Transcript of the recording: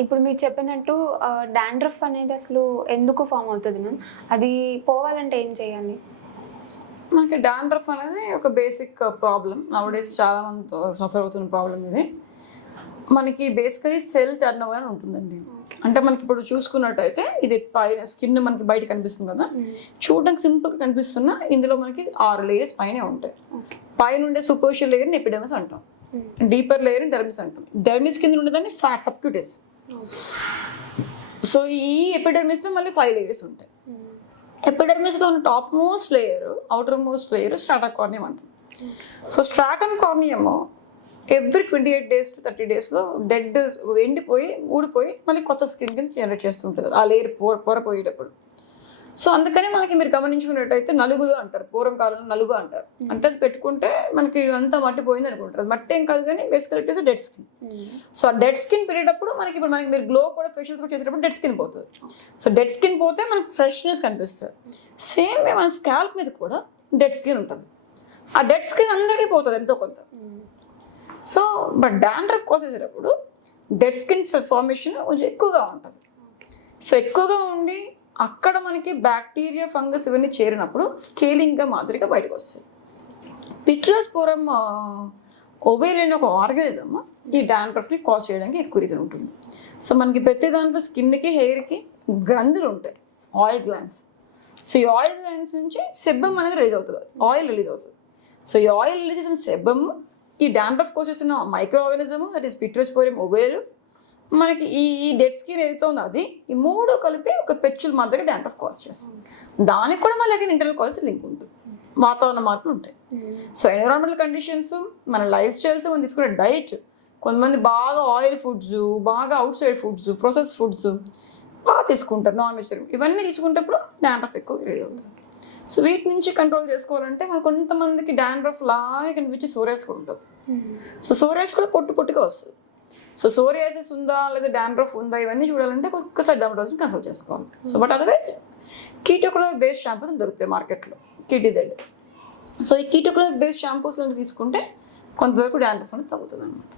ఇప్పుడు మీరు చెప్పినట్టు డాండ్రఫ్ అనేది అసలు ఎందుకు ఫామ్ అవుతుంది మ్యామ్? అది పోవాలంటే ఏం చేయాలి? మనకి డాండ్రఫ్ అనేది ఒక బేసిక్ ప్రాబ్లం. నవడేస్ చాలా మంది సఫర్ అవుతున్న ప్రాబ్లం ఇది. మనకి బేసికలీ సెల్ టర్న్ ఓవర్ ఉంటుందండి. అంటే మనకి ఇప్పుడు చూసుకున్నట్టయితే ఇది పైన స్కిన్ మనకి బయట కనిపిస్తుంది కదా. చూడడానికి సింపుల్గా కనిపిస్తున్నా ఇందులో మనకి ఆరు లేయర్స్ పైన ఉంటాయి. పైన ఉండే సూపర్షియల్ లేయర్ని ఎపిడెమిస్ అంటాం. డీపర్ లేయర్ని డెర్మిస్ అంటాం డెర్మిస్ కింద ఉండేదాన్ని ఫ్యాట్ సబ్క్యూటెస్ సో ఈ ఎపిడెర్మిస్తో మళ్ళీ ఫైవ్ లేయర్స్ ఉంటాయి. ఎపిడెర్మిస్లో ఉన్న top most layer outer most layer stratum corneum అంటాం. So stratum corneum every twenty eight days to thirty డేస్లో డెడ్ ఎండిపోయి ఊడిపోయి మళ్ళీ కొత్త స్కిన్ కింద జనరేట్ చేస్తుంటుంది ఆ లేయర్ పొర పొర పోయేటప్పుడు సో అందుకని మనకి మీరు గమనించుకున్నట్టయితే నలుగులు అంటారు పూర్వం కాలంలో నలుగు అంటారు. అంటే అది పెట్టుకుంటే మనకి అంతా మట్టి పోయింది అనుకుంటారు. మట్టి ఏం కాదు కానీ basically it dead skin so ఆ డెడ్ స్కిన్ పెరిగేటప్పుడు మనకి ఇప్పుడు మనకి మీరు గ్లో కూడా ఫేషియల్స్ కూడా చేసేటప్పుడు డెడ్ స్కిన్ పోతుంది. సో డెడ్ స్కిన్ పోతే మనకి ఫ్రెష్నెస్ కనిపిస్తుంది. సేమ్ మన స్కాల్ప్ మీద కూడా డెడ్ స్కిన్ ఉంటుంది. ఆ డెడ్ స్కిన్ అందరికీ పోతుంది ఎంతో కొంత. సో బట్ డాండ్రఫ్ కోసేసేటప్పుడు డెడ్ స్కిన్ ఫార్మేషన్ కొంచెం ఎక్కువగా ఉంటుంది. సో ఎక్కువగా ఉండి అక్కడ మనకి బ్యాక్టీరియా ఫంగస్ ఇవన్నీ చేరినప్పుడు స్కేలింగ్గా మాదిరిగా బయటకు వస్తాయి. పిట్రోస్పోరం ఓవేరియన్ ఒక ఆర్గనిజం ఈ డాండ్రఫ్ని కాజ్ చేయడానికి ఎక్కువ రీజన్ ఉంటుంది. సో మనకి ప్రతి దాంట్లో స్కిన్కి హెయిర్కి గ్రంథులు ఉంటాయి. ఆయిల్ గ్లాన్స్ సో ఈ ఆయిల్ గ్లాన్స్ నుంచి సెబ్బం అనేది రిలీజ్ అవుతుంది. ఆయిల్ రిలీజ్ అవుతుంది. సో ఈ ఆయిల్ రిలీజ్ చేసిన సెబ్బమ్ ఈ డాండ్రఫ్ కోసేసిన microorganism that is pityrosporum ovale మనకి ఈ ఈ డెడ్ స్కిన్ ఏదైతే ఉందో అది ఈ మూడు కలిపి ఒక పెచ్చుల మాదిరి డాండ్రఫ్ కాజ్ చేస్తుంది. దానికి కూడా మళ్ళీ ఇంటర్నల్ కాజ్ లింక్ ఉంటుంది. వాతావరణ మార్పులు ఉంటాయి. సో ఎన్విరాన్మెంటల్ కండిషన్స్ మన లైఫ్ స్టైల్స్ మనం తీసుకునే డైట్ కొంతమంది బాగా ఆయిల్ ఫుడ్స్ బాగా outside foods process foods బాగా తీసుకుంటారు నాన్ వెజిటేరియన్ ఇవన్నీ తీసుకునేటప్పుడు డాండ్రఫ్ ఎక్కువ రెడీ అవుతుంది. సో వీటి నుంచి కంట్రోల్ చేసుకోవాలంటే మనకు కొంతమందికి డాండ్రఫ్ లాగే కనిపించి సోరేస్ కూడా ఉంటుంది సో సోరేస్ కూడా పొట్టు పొట్టుగా వస్తుంది. సో సోరియాసిస్ ఉందా లేదా డాండ్రఫ్ ఉందా ఇవన్నీ చూడాలంటే ఒక్కసారి డర్మటాలజీని కన్సల్ట్ చేసుకోవాలి. So but otherwise ketoconazole base shampoos దొరుకుతాయి మార్కెట్లో. కీటీజెడ్ సో ఈ కీటోకులర్ బేస్ షాంపూస్ తీసుకుంటే కొంతవరకు డాండ్రఫ్ అనేది తగ్గుతుంది అనమాట